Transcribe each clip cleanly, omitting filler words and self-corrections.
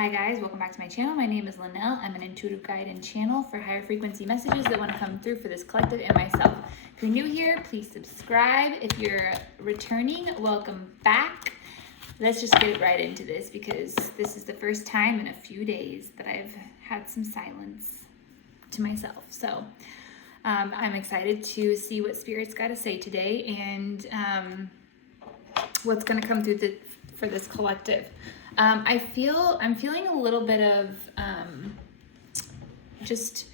Hi guys, welcome back to my channel. My name is Lanell. I'm an intuitive guide and channel for higher frequency messages that want to come through for this collective and myself. If you're new here, please subscribe. If you're returning, welcome back. Let's just get right into this because this is the first time in a few days that I've had some silence to myself. So I'm excited to see what Spirit's got to say today and what's going to come through for this collective. I'm feeling a little bit of just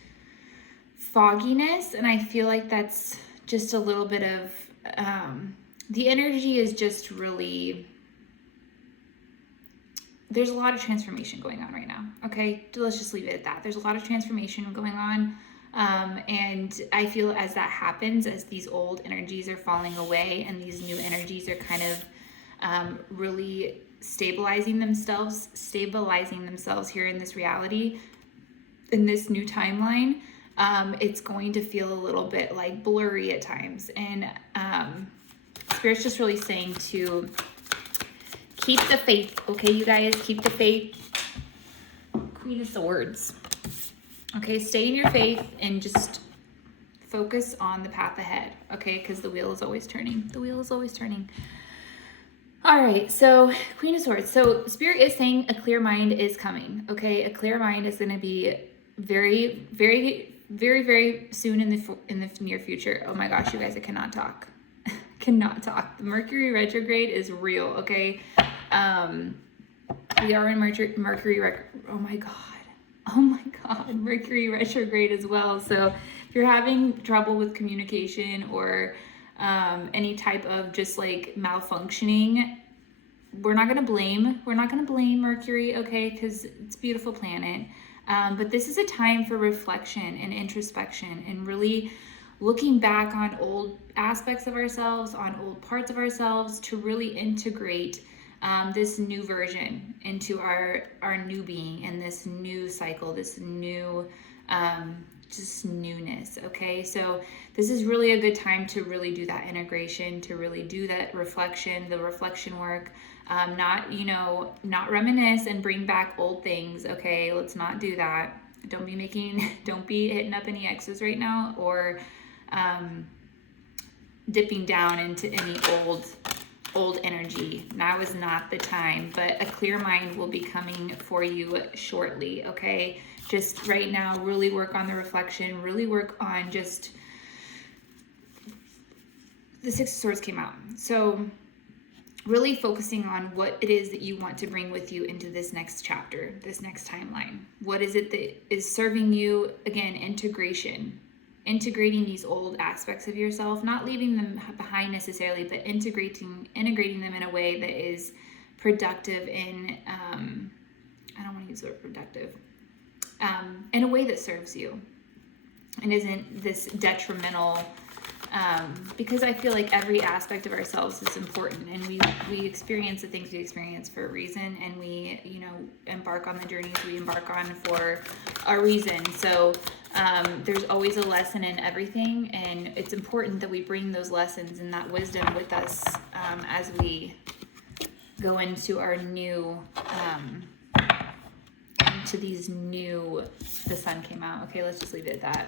fogginess, and I feel like that's just a little bit of the energy is just really, there's a lot of transformation going on right now. Okay, let's just leave it at that. There's a lot of transformation going on, and I feel as that happens, as these old energies are falling away and these new energies are kind of really stabilizing themselves here in this reality, in this new timeline. It's going to feel a little bit like blurry at times, and Spirit's just really saying to keep the faith. Okay, you guys, keep the faith. Queen of Swords. Okay, stay in your faith and just focus on the path ahead. Okay, because the wheel is always turning. The wheel is always turning. All right, so Queen of Swords. So Spirit is saying a clear mind is coming, okay? A clear mind is going to be very, very, very, very soon in the near future. Oh my gosh, you guys, I cannot talk. Cannot talk. The Mercury retrograde is real, okay? We are in Mercury oh my God, Mercury retrograde as well. So if you're having trouble with communication or any type of just like malfunctioning, we're not gonna blame Mercury, okay, because it's a beautiful planet, but this is a time for reflection and introspection and really looking back on old aspects of ourselves, on old parts of ourselves, to really integrate this new version into our new being and this new cycle, this new just newness. Okay, so this is really a good time to really do that integration, to really do that reflection, the reflection work, not reminisce and bring back old things. Okay, let's not do that. Don't be hitting up any exes right now, or dipping down into any old energy. Now is not the time, but a clear mind will be coming for you shortly. Okay, just right now, really work on the reflection, really work on just, the Six of Swords came out. So really focusing on what it is that you want to bring with you into this next chapter, this next timeline. What is it that is serving you? Again, integrating these old aspects of yourself, not leaving them behind necessarily, but integrating them in a way that is productive and, I don't want to use the word productive, in a way that serves you and isn't this detrimental, because I feel like every aspect of ourselves is important, and we experience the things we experience for a reason, and we embark on the journeys we embark on for a reason. So there's always a lesson in everything, and it's important that we bring those lessons and that wisdom with us as we go into our new to these new, the sun came out. Okay, let's just leave it at that.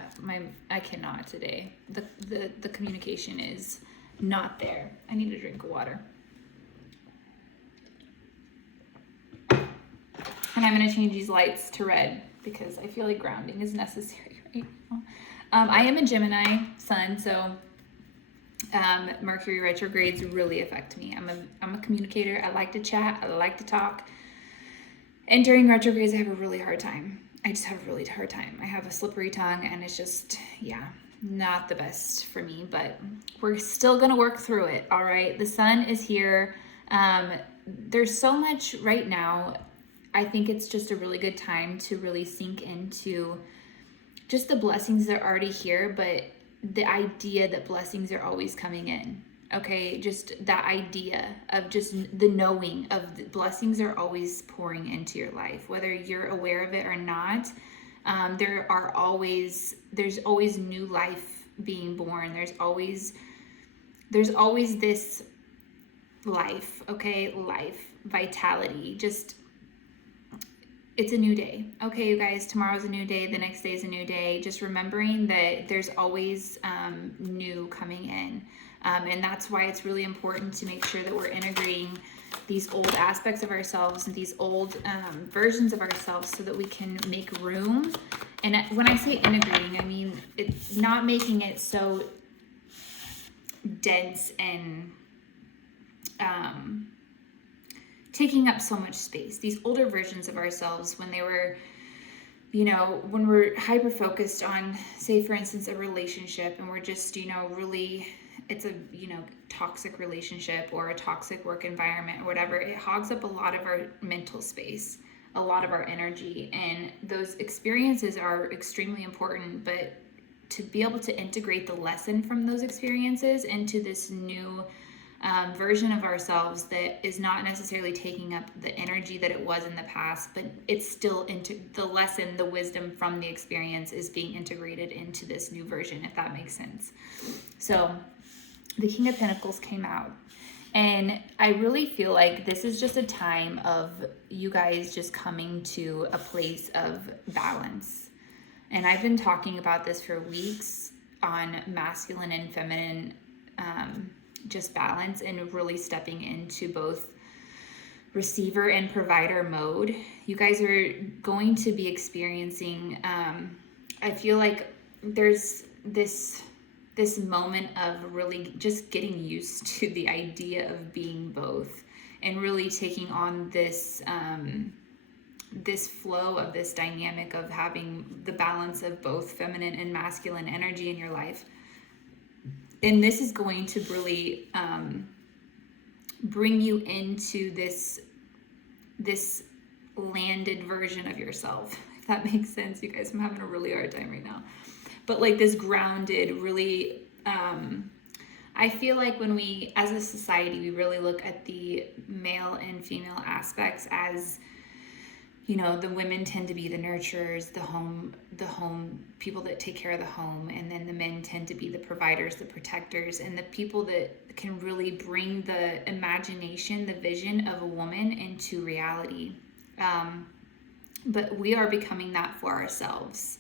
I cannot today. The communication is not there. I need a drink of water. And I'm going to change these lights to red because I feel like grounding is necessary right now. I am a Gemini sun, so Mercury retrogrades really affect me. I'm a communicator. I like to chat. I like to talk. And during retrogrades, I have a really hard time. I just have a really hard time. I have a slippery tongue, and it's just, not the best for me, but we're still going to work through it. All right. The sun is here. There's so much right now. I think it's just a really good time to really sink into just the blessings that are already here, but the idea that blessings are always coming in. Okay, just that idea of just the knowing of the blessings are always pouring into your life, whether you're aware of it or not. There's always new life being born. There's always this life, okay, life, vitality, just it's a new day. Okay, you guys, tomorrow's a new day, the next day is a new day. Just remembering that there's always new coming in. And that's why it's really important to make sure that we're integrating these old aspects of ourselves and these old versions of ourselves so that we can make room. And when I say integrating, I mean it's not making it so dense and taking up so much space. These older versions of ourselves, when they were, when we're hyper focused on, say for instance, a relationship, and we're just, really, it's a, toxic relationship or a toxic work environment or whatever, it hogs up a lot of our mental space, a lot of our energy. And those experiences are extremely important, but to be able to integrate the lesson from those experiences into this new version of ourselves that is not necessarily taking up the energy that it was in the past, but it's still into the lesson, the wisdom from the experience is being integrated into this new version, if that makes sense. So the King of Pentacles came out, and I really feel like this is just a time of you guys just coming to a place of balance. And I've been talking about this for weeks on masculine and feminine just balance, and really stepping into both receiver and provider mode. You guys are going to be experiencing, I feel like there's this moment of really just getting used to the idea of being both, and really taking on this this flow of this dynamic of having the balance of both feminine and masculine energy in your life. And this is going to really bring you into this landed version of yourself, if that makes sense. You guys, I'm having a really hard time right now. But like this grounded, really, I feel like when we, as a society, we really look at the male and female aspects as, the women tend to be the nurturers, the home people that take care of the home, and then the men tend to be the providers, the protectors, and the people that can really bring the imagination, the vision of a woman into reality. But we are becoming that for ourselves.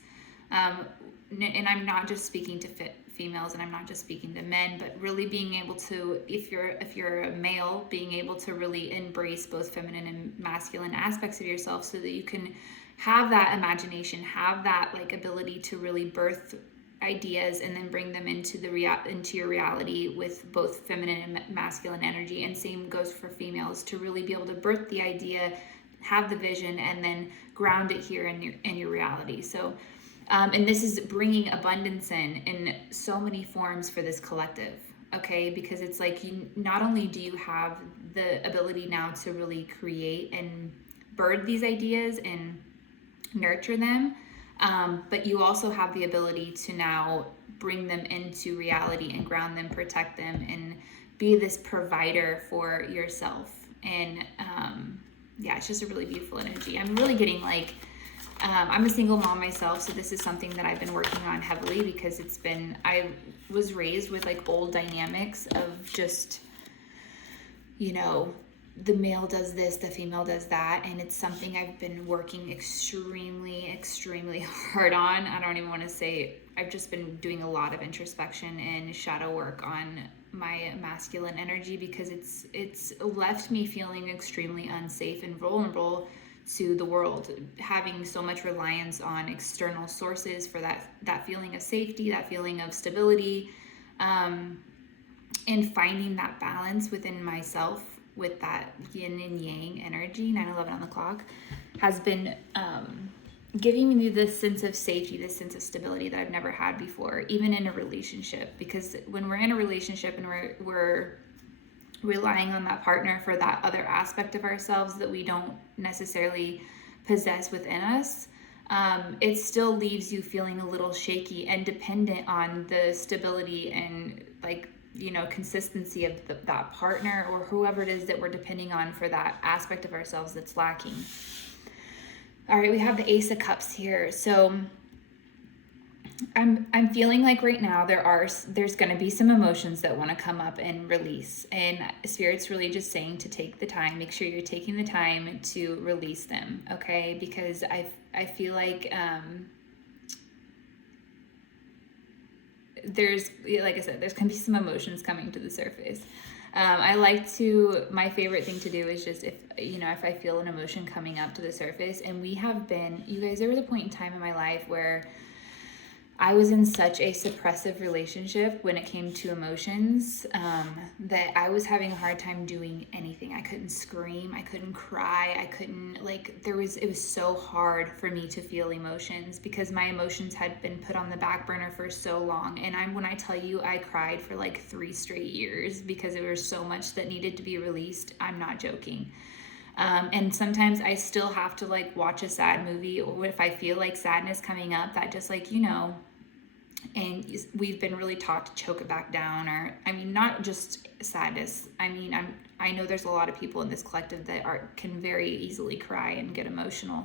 And I'm not just speaking to females, and I'm not just speaking to men, but really being able to, if you're a male, being able to really embrace both feminine and masculine aspects of yourself, so that you can have that imagination, have that like ability to really birth ideas and then bring them into your reality with both feminine and masculine energy. And same goes for females, to really be able to birth the idea, have the vision, and then ground it here in your reality. So and this is bringing abundance in so many forms for this collective, okay? Because it's like, you not only do you have the ability now to really create and birth these ideas and nurture them, but you also have the ability to now bring them into reality and ground them, protect them, and be this provider for yourself. And yeah, it's just a really beautiful energy. I'm really getting like, I'm a single mom myself, so this is something that I've been working on heavily, because I was raised with like old dynamics of just, the male does this, the female does that, and it's something I've been working extremely, extremely hard on. I don't even want to say, I've just been doing a lot of introspection and shadow work on my masculine energy, because it's left me feeling extremely unsafe and vulnerable to the world, having so much reliance on external sources for that feeling of safety, that feeling of stability, and finding that balance within myself with that yin and yang energy, 9/11 on the clock, has been giving me this sense of safety, this sense of stability that I've never had before, even in a relationship. Because when we're in a relationship and we're relying on that partner for that other aspect of ourselves that we don't necessarily possess within us, it still leaves you feeling a little shaky and dependent on the stability and like, consistency of that partner or whoever it is that we're depending on for that aspect of ourselves that's lacking. All right, we have the Ace of Cups here. So I'm feeling like right now there's going to be some emotions that want to come up and release, and Spirit's really just saying to take the time, make sure you're taking the time to release them, okay? Because I feel like there's, like I said, there's going to be some emotions coming to the surface. My favorite thing to do is just, if I feel an emotion coming up to the surface, and you guys, there was a point in time in my life where I was in such a suppressive relationship when it came to emotions, that I was having a hard time doing anything. I couldn't scream, I couldn't cry, it was so hard for me to feel emotions because my emotions had been put on the back burner for so long. And when I tell you I cried for like 3 straight years because there was so much that needed to be released, I'm not joking. And sometimes I still have to like watch a sad movie, or if I feel like sadness coming up, that just and we've been really taught to choke it back down, or not just sadness. I know there's a lot of people in this collective that can very easily cry and get emotional.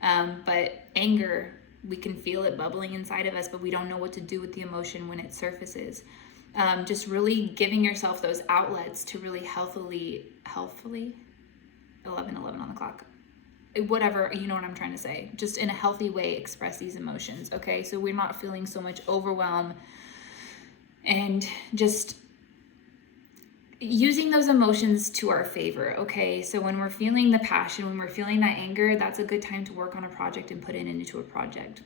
But anger, we can feel it bubbling inside of us, but we don't know what to do with the emotion when it surfaces. Just really giving yourself those outlets to really healthfully 11 on the clock, whatever, you know what I'm trying to say, just in a healthy way express these emotions, okay? So we're not feeling so much overwhelm, and just using those emotions to our favor, okay? So when we're feeling the passion, when we're feeling that anger, that's a good time to work on a project and put it into a project.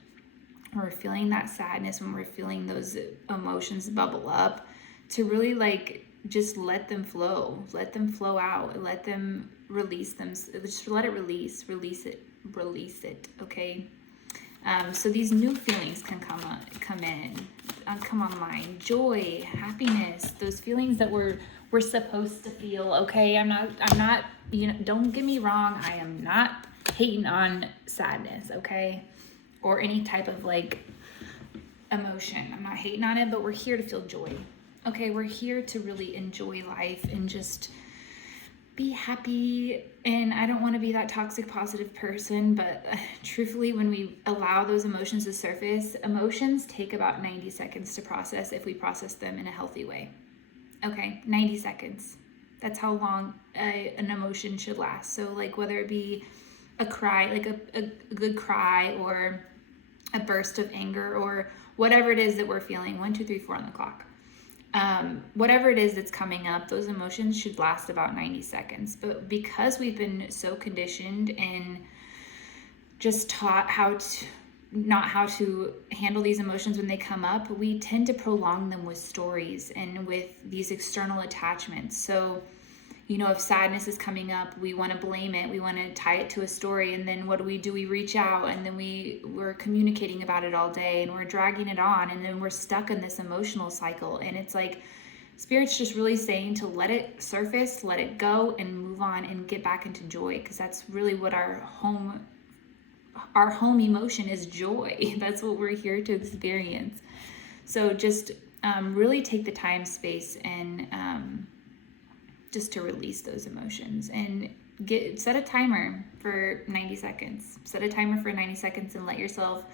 When we're feeling that sadness, when we're feeling those emotions bubble up, to really just let them flow out, let them release them, just let it release it, okay? So these new feelings can come online, joy, happiness, those feelings that we're supposed to feel, okay? I'm not, don't get me wrong, I am not hating on sadness, okay? Or any type of emotion. I'm not hating on it, but we're here to feel joy. Okay, we're here to really enjoy life and just be happy. And I don't want to be that toxic positive person, but truthfully, when we allow those emotions to surface, emotions take about 90 seconds to process if we process them in a healthy way. Okay, 90 seconds. That's how long an emotion should last. So whether it be a cry, a good cry, or a burst of anger, or whatever it is that we're feeling, 1, 2, 3, 4 on the clock. Whatever it is that's coming up, those emotions should last about 90 seconds. But because we've been so conditioned and just taught how to handle these emotions when they come up, we tend to prolong them with stories and with these external attachments. So, if sadness is coming up, we want to blame it. We want to tie it to a story. And then what do? We reach out, and then we're communicating about it all day, and we're dragging it on. And then we're stuck in this emotional cycle. And it's like Spirit's just really saying to let it surface, let it go, and move on and get back into joy. Because that's really what our home emotion is, joy. That's what we're here to experience. So just really take the time, space, and just to release those emotions, and set a timer for 90 seconds. Set a timer for 90 seconds and let yourself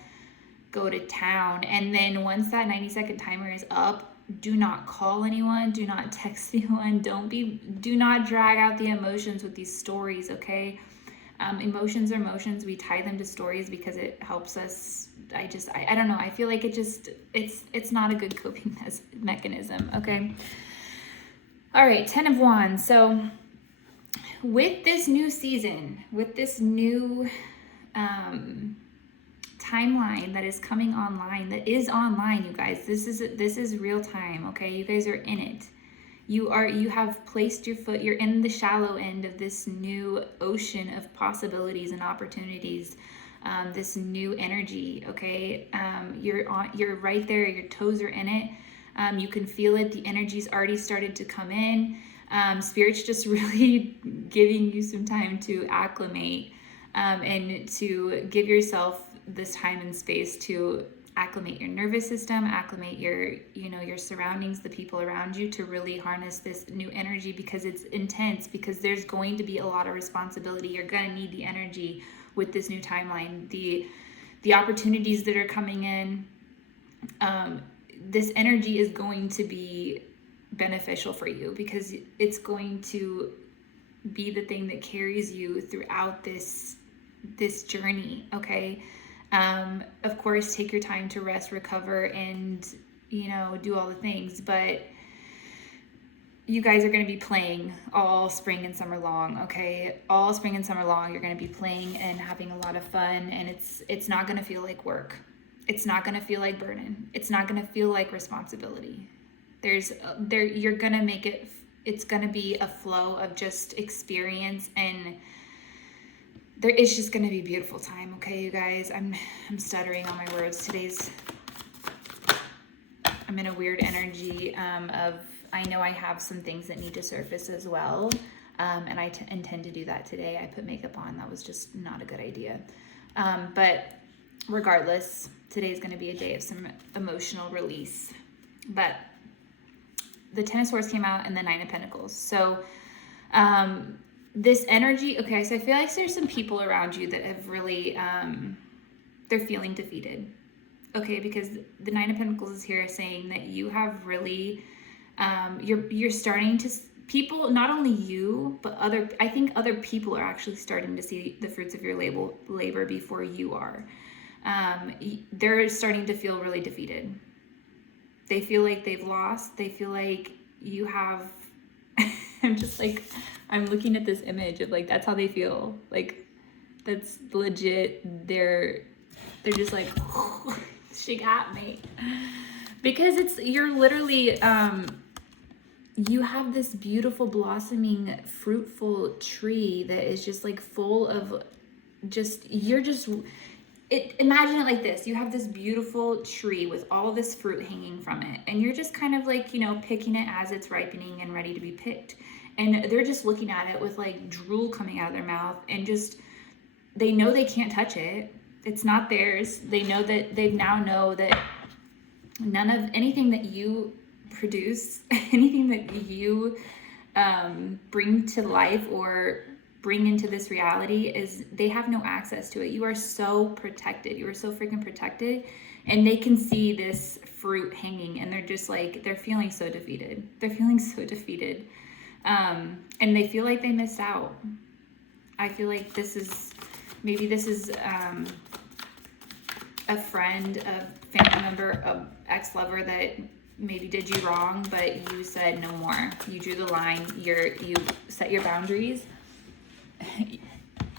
go to town. And then once that 90-second timer is up, do not call anyone, do not text anyone, do not drag out the emotions with these stories, okay? Emotions are emotions. We tie them to stories because it helps us. I don't know. I feel like it's not a good coping mechanism, okay? All right, 10 of Wands. So with this new season, with this new timeline that is coming online, that is online, you guys, this is real time, okay? You guys are in it. You have placed your foot, you're in the shallow end of this new ocean of possibilities and opportunities, this new energy, okay? You're right there, your toes are in it. You can feel it. The energy's already started to come in. Spirit's just really giving you some time to acclimate, and to give yourself this time and space to acclimate your nervous system, acclimate your surroundings, the people around you, to really harness this new energy, because it's intense, because there's going to be a lot of responsibility. You're going to need the energy with this new timeline. The opportunities that are coming in, this energy is going to be beneficial for you, because it's going to be the thing that carries you throughout this journey. Okay. Of course, take your time to rest, recover, and do all the things, but you guys are going to be playing all spring and summer long. Okay, all spring and summer long, you're going to be playing and having a lot of fun, and it's not going to feel like work. It's not going to feel like burden. It's not going to feel like responsibility. You're going to make it, it's going to be a flow of just experience, and it's just going to be a beautiful time. Okay, you guys, I'm stuttering on my words. I'm in a weird energy of, I know I have some things that need to surface as well, and I intend to do that today. I put makeup on. That was just not a good idea. But regardless, today is going to be a day of some emotional release. But the Ten of Swords came out and the Nine of Pentacles. So this energy, okay, so I feel like there's some people around you that have really, they're feeling defeated. Okay, because the Nine of Pentacles is here saying that you have really, you're starting to, people, not only you, but I think other people are actually starting to see the fruits of your labor before you are. They're starting to feel really defeated. They feel like they've lost. They feel like you have, I'm just like, I'm looking at this image of like, that's how they feel. Like, that's legit. They're just like, she got me. Because you're literally, you have this beautiful blossoming fruitful tree that is just like full of imagine it like this. You have this beautiful tree with all this fruit hanging from it, and you're just kind of like, picking it as it's ripening and ready to be picked. And they're just looking at it with like drool coming out of their mouth, and just, they know they can't touch it. It's not theirs. They know that none of anything that you produce, anything that you bring to life or bring into this reality, they have no access to it. You are so protected. You are so freaking protected. And they can see this fruit hanging, and they're just like, they're feeling so defeated. They're feeling so defeated. And they feel like they missed out. I feel like this is a friend, a family member, a ex-lover that maybe did you wrong, but you said no more. You drew the line. You set your boundaries,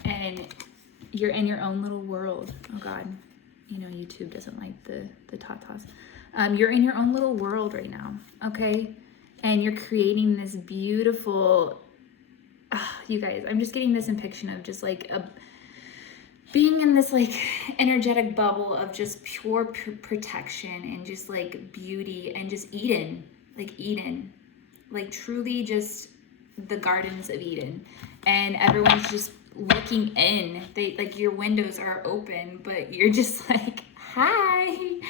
and you're in your own little world. Oh God, YouTube doesn't like the tatas. You're in your own little world right now, okay? And you're creating this beautiful, you guys, I'm just getting this impression of just like being in this like energetic bubble of just pure protection and just like beauty and just Eden, like truly just the gardens of Eden. And everyone's just looking in. Your windows are open, but you're just like, hi.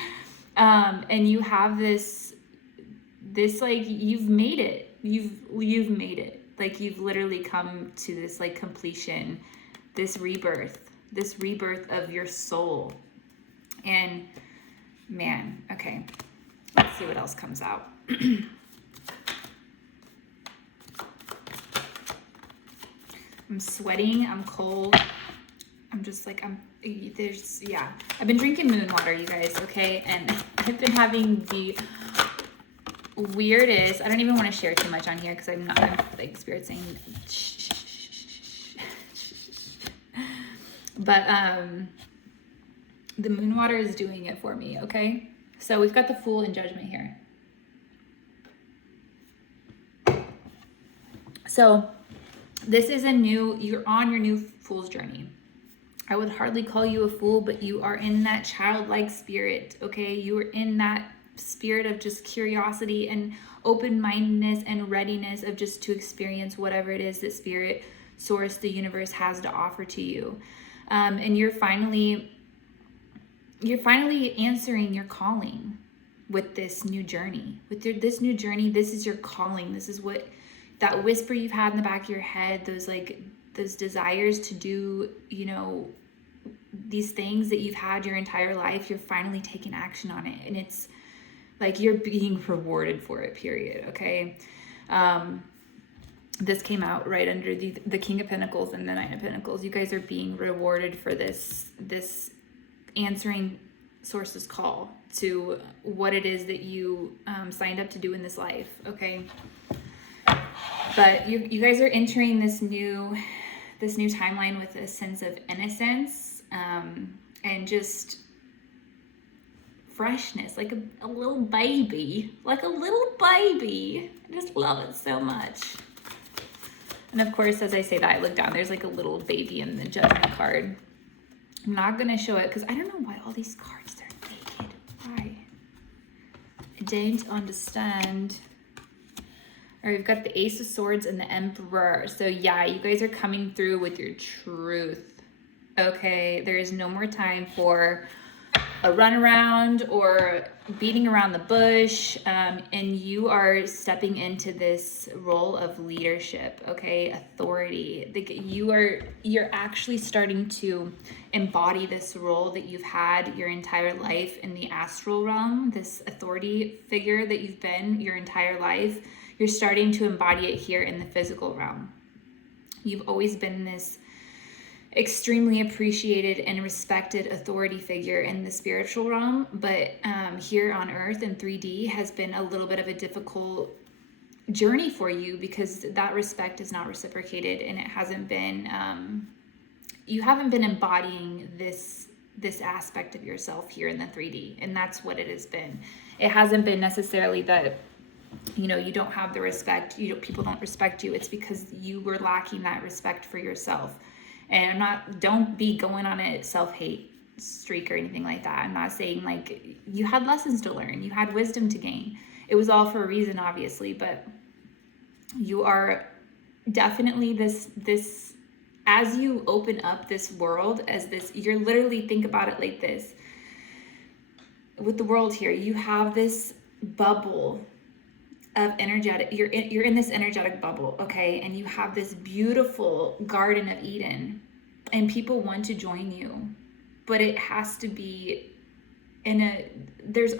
And you have this like, you've made it. You've made it. Like, you've literally come to this like completion, this rebirth of your soul. And man, okay, let's see what else comes out. I'm sweating, I'm cold. I'm just like, I've been drinking moon water, you guys, okay? And I've been having the weirdest, I don't even want to share too much on here because I'm like spirit saying shh. But the moon water is doing it for me, okay? So we've got the Fool and Judgment here. So this is you're on your new Fool's journey. I would hardly call you a fool, but you are in that childlike spirit, okay? You are in that spirit of just curiosity and open-mindedness and readiness of just to experience whatever it is that spirit, source, the universe has to offer to you. And you're finally answering your calling with this new journey. This new journey, this is your calling. This is what that whisper you've had in the back of your head, those desires to do, these things that you've had your entire life, you're finally taking action on it, and it's like you're being rewarded for it, period. Okay. This came out right under the King of Pentacles and the Knight of Pentacles. You guys are being rewarded for this answering Source's call to what it is that you signed up to do in this life. Okay. But you guys are entering this new timeline with a sense of innocence, and just freshness, like a little baby, I just love it so much. And of course, as I say that, I look down, there's like a little baby in the Judgment card. I'm not going to show it because I don't know why all these cards are naked. Why? I don't understand. All right, we've got the Ace of Swords and the Emperor. So yeah, you guys are coming through with your truth. Okay, there is no more time for a runaround or beating around the bush, and you are stepping into this role of leadership, okay, authority. You're actually starting to embody this role that you've had your entire life in the astral realm, this authority figure that you've been your entire life. You're starting to embody it here in the physical realm. You've always been this extremely appreciated and respected authority figure in the spiritual realm, but here on earth in 3D has been a little bit of a difficult journey for you because that respect is not reciprocated, and it hasn't been you haven't been embodying this aspect of yourself here in the 3D, and that's what it has been. It hasn't been necessarily that you don't have the respect, people don't respect you. It's because you were lacking that respect for yourself. And don't be going on a self-hate streak or anything like that. I'm not saying, like, you had lessons to learn, you had wisdom to gain. It was all for a reason, obviously, but you are definitely this as you open up this world as this, you're literally, think about it like this. With the world here, you have this bubble of energetic, you're in this energetic bubble, okay, and you have this beautiful Garden of Eden, and people want to join you, but it has to be there's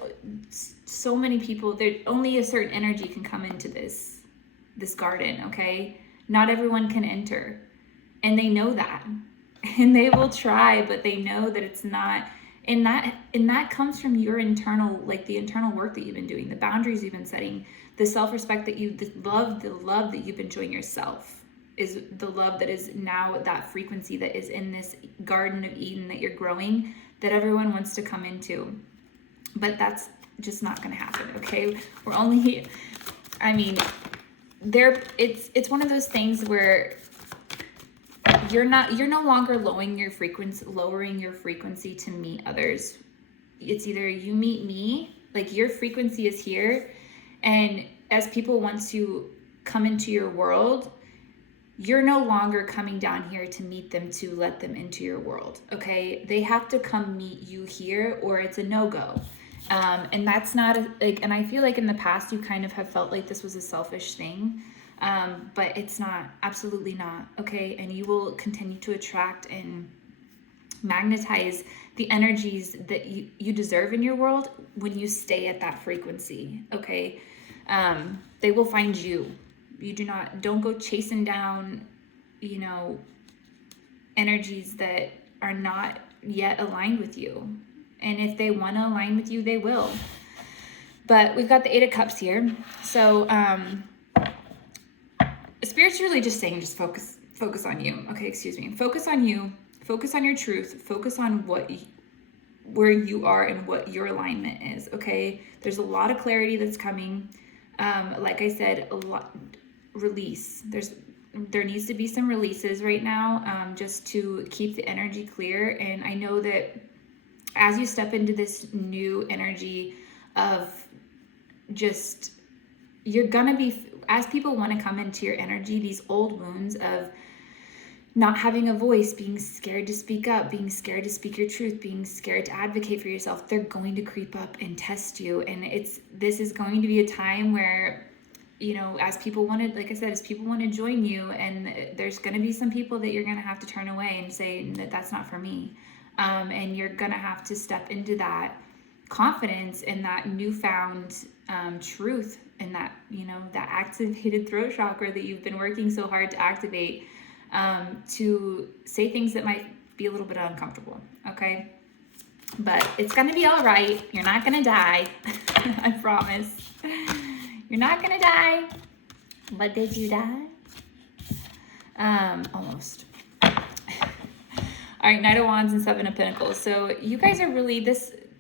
so many people, there only a certain energy can come into this garden, okay? Not everyone can enter, and they know that, and they will try, but they know that it's not. And that comes from your internal, like the internal work that you've been doing, the boundaries you've been setting, the self-respect that the love that you've been showing yourself is the love that is now that frequency that is in this Garden of Eden that you're growing, that everyone wants to come into. But that's just not going to happen, okay? We're only, it's one of those things where you're no longer lowering your frequency to meet others. It's either you meet me, like your frequency is here, and as people want to come into your world, you're no longer coming down here to meet them, to let them into your world, okay? They have to come meet you here, or it's a no-go. And that's not and I feel like in the past you kind of have felt like this was a selfish thing. But it's not, absolutely not, okay? And you will continue to attract and magnetize the energies that you deserve in your world when you stay at that frequency, okay? They will find you. Don't go chasing down, energies that are not yet aligned with you. And if they want to align with you, they will. But we've got the Eight of Cups here. So, Spirit's really just saying, just focus on you. Okay, excuse me. Focus on you. Focus on your truth. Focus on where you are and what your alignment is. Okay, there's a lot of clarity that's coming. Like I said, a lot release. There needs to be some releases right now, just to keep the energy clear. And I know that as you step into this new energy of just, you're gonna be, as people want to come into your energy, these old wounds of not having a voice, being scared to speak up, being scared to speak your truth, being scared to advocate for yourself, they're going to creep up and test you. And this is going to be a time where, as people want to, like I said, as people want to join you, and there's going to be some people that you're going to have to turn away and say that that's not for me. And you're gonna have to step into that confidence and that newfound truth, and that, that activated throat chakra that you've been working so hard to activate, to say things that might be a little bit uncomfortable, okay? But it's gonna be all right. You're not gonna die. I promise. You're not gonna die. But did you die? Almost. All right, Knight of Wands and Seven of Pentacles. So you guys are really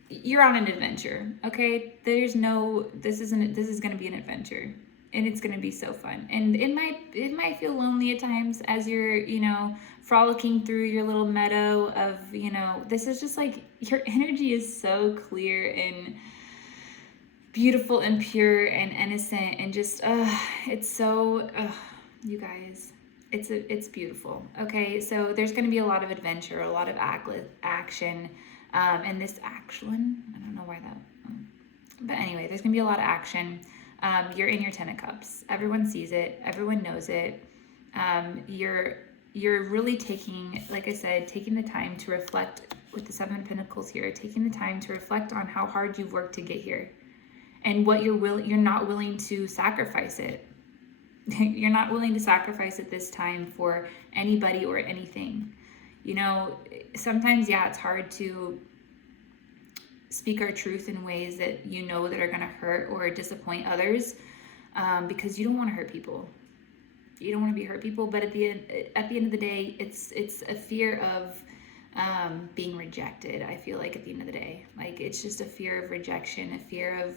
you're on an adventure, okay? This is gonna be an adventure, and it's gonna be so fun. And it might feel lonely at times as you're, frolicking through your little meadow of, this is just like, your energy is so clear and beautiful and pure and innocent, and just, it's so, you guys, it's beautiful. Okay, so there's going to be a lot of adventure, a lot of action, and this action, I don't know why that, but anyway, there's going to be a lot of action. You're in your Ten of Cups. Everyone sees it. Everyone knows it. You're really taking, like I said, taking the time to reflect with the Seven of Pentacles here, taking the time to reflect on how hard you've worked to get here, and what you're not willing to sacrifice it. You're not willing to sacrifice it this time for anybody or anything. Sometimes, it's hard to speak our truth in ways that that are going to hurt or disappoint others, because you don't want to hurt people. You don't want to be hurt people, but at the end of the day, it's a fear of being rejected. I feel like at the end of the day, like, it's just a fear of rejection, a fear of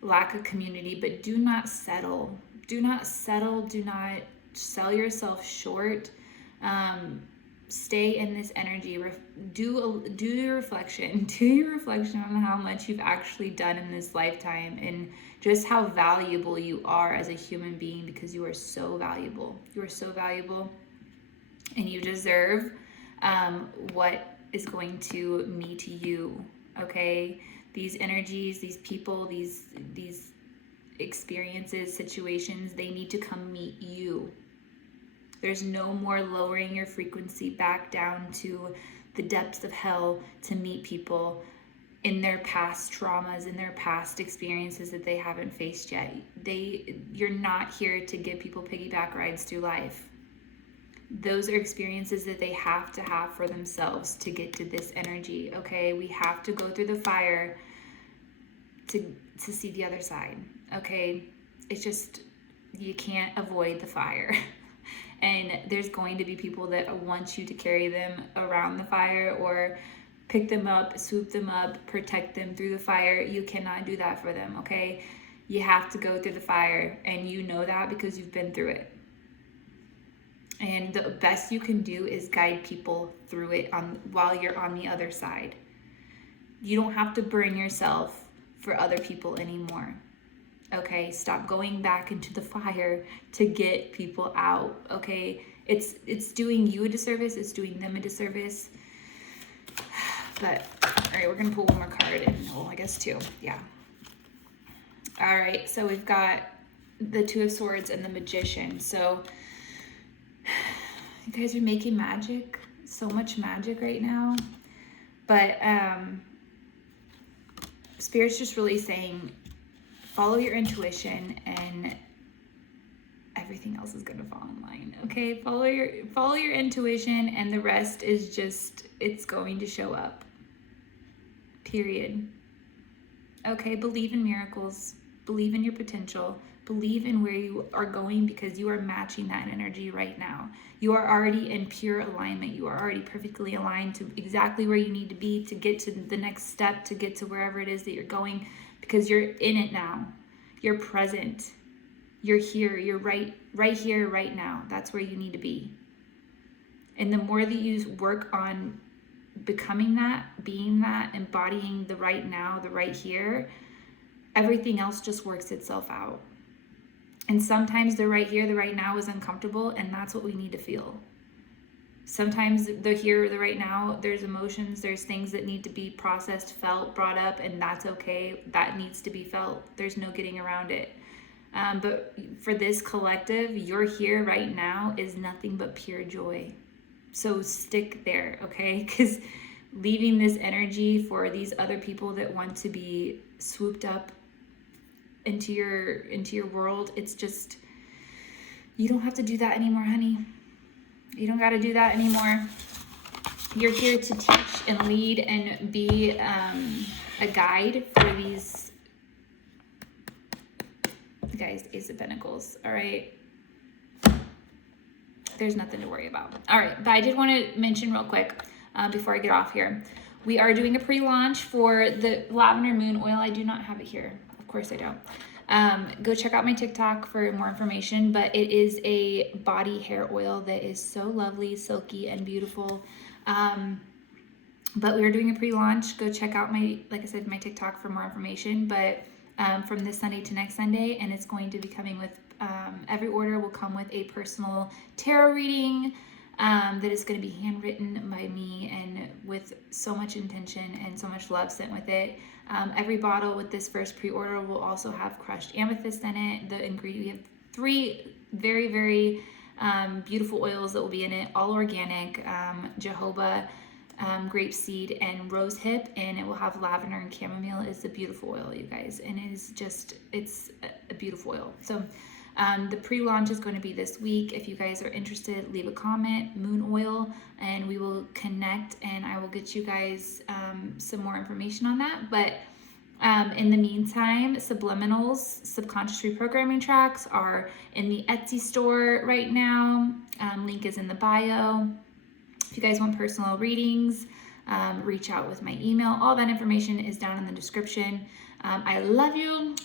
lack of community. But do not settle. Do not settle. Do not sell yourself short. Stay in this energy. Do your reflection. Do your reflection on how much you've actually done in this lifetime, and just how valuable you are as a human being, because you are so valuable. You are so valuable, and you deserve what is going to meet you. Okay, these energies, these people, these experiences, situations, they need to come meet you. There's no more lowering your frequency back down to the depths of hell to meet people in their past traumas, in their past experiences that they haven't faced yet. You're not here to give people piggyback rides through life. Those are experiences that they have to have for themselves to get to this energy, okay? We have to go through the fire to see the other side, okay? It's just, you can't avoid the fire. And there's going to be people that want you to carry them around the fire, or pick them up, swoop them up, protect them through the fire. You cannot do that for them, okay? You have to go through the fire, and you know that because you've been through it. And the best you can do is guide people through it while you're on the other side. You don't have to burn yourself for other people anymore. Okay, stop going back into the fire to get people out, okay? It's doing you a disservice, it's doing them a disservice. But, all right, we're gonna pull one more card, and well, I guess two, yeah. All right, so we've got the Two of Swords and the Magician. So, you guys are making magic, so much magic right now. But, Spirit's just really saying, follow your intuition, and everything else is gonna fall in line. Okay, follow your intuition, and the rest is just, it's going to show up. Period. Okay, believe in miracles, believe in your potential, believe in where you are going, because you are matching that energy right now. You are already in pure alignment. You are already perfectly aligned to exactly where you need to be to get to the next step, to get to wherever it is that you're going, because you're in it now. You're present. You're here. You're right here, right now. That's where you need to be. And the more that you work on becoming that, being that, embodying the right now, the right here, everything else just works itself out. And sometimes the right here, the right now is uncomfortable, and that's what we need to feel. Sometimes the here, the right now, there's emotions, there's things that need to be processed, felt, brought up, and that's okay. That needs to be felt. There's no getting around it. But for this collective, your here right now is nothing but pure joy. So stick there, okay? Because leaving this energy for these other people that want to be swooped up into your world. It's just, you don't have to do that anymore, honey. You don't got to do that anymore. You're here to teach and lead and be a guide for these guys. Ace of Pentacles. All right. There's nothing to worry about. All right. But I did want to mention real quick before I get off here. We are doing a pre-launch for the Lavender Moon Oil. I do not have it here. Of course I don't. Go check out my TikTok for more information, but it is a body hair oil that is so lovely, silky, and beautiful. But we are doing a pre-launch. Go check out my, like I said, my TikTok for more information, but from this Sunday to next Sunday, and it's going to be coming with, every order will come with a personal tarot reading that is going to be handwritten by me and with so much intention and so much love sent with it. Every bottle with this first pre-order will also have crushed amethyst in it. The ingredient, we have 3 very, very beautiful oils that will be in it, all organic, jojoba, grapeseed, and rose hip, and it will have lavender and chamomile. It's a beautiful oil, you guys, and it is just, it's a beautiful oil. So the pre-launch is going to be this week. If you guys are interested, leave a comment, Moon Oil, and we will connect, and I will get you guys some more information on that. But in the meantime, Subliminals, subconscious reprogramming tracks are in the Etsy store right now. Link is in the bio. If you guys want personal readings, reach out with my email. All that information is down in the description. I love you,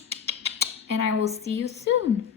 and I will see you soon.